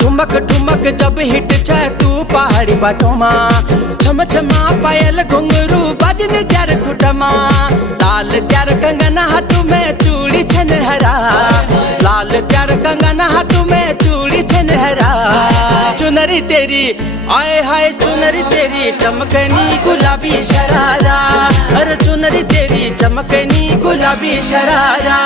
ठुमक ठुमक जब हिट छे तू पहाड़ी बाटोमा, छम छमा पायल घुंघरू बजन त्यार खुटमा। लाल त्यार कंगना हाथ में चूड़ी छन हरा, लाल त्यार कंगना हाथ में चूड़ी छन हरा। चुनरी तेरी आए हाय चुनरी तेरी चमकनी गुलाबी शरारा, अरे चुनरी तेरी चमकनी गुलाबी शरारा।